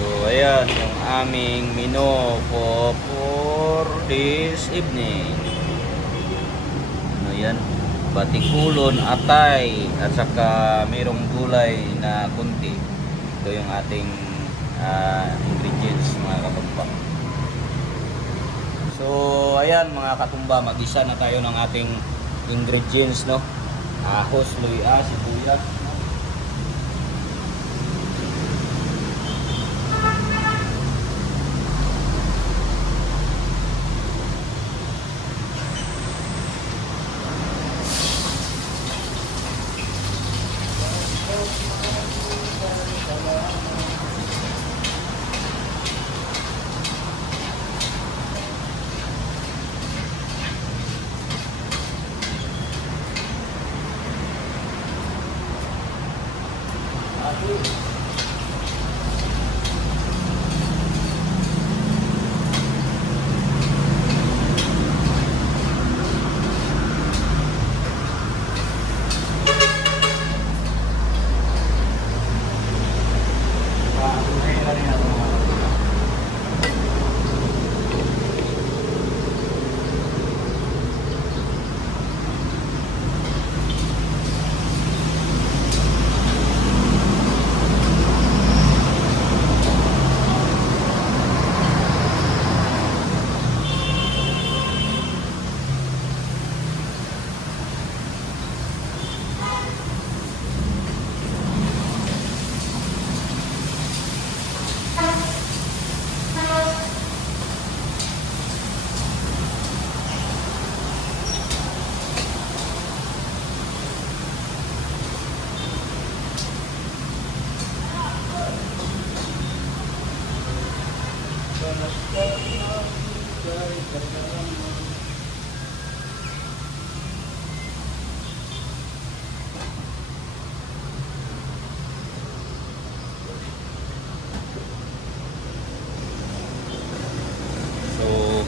So ayan yung aming menu for this evening. Ano yan? Batikulon, atay, at saka mayroong gulay na kunti. Ito yung ating ingredients mga katumba. So ayan mga katumba, mag-isa na tayo ng ating ingredients, no? Ahos, luya, sibuyas.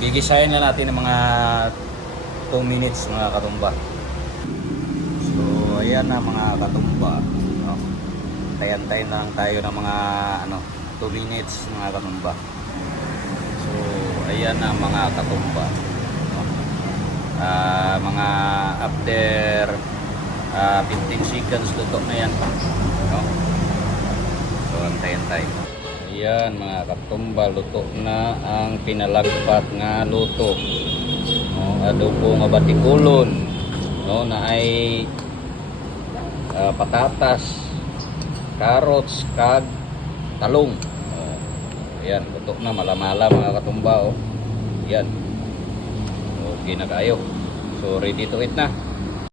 Gigisahin na natin ng mga 2 minutes mga katumba. So ayan na mga katumba, no? Tayan-tayin na lang tayo ng mga 2 minutes mga katumba. So ayan na mga katumba, no? Mga after 15 seconds luto na yan, no? So antayin tayo. Ayan mga katumba, luto na ang pinalagpat nga luto, no? Adobo nga batikulon, no? Na ay patatas, carrots, kag talong. Ayan, luto na, malamala mga katumba, oh. Ayan, okay na kayo. So ready to eat na.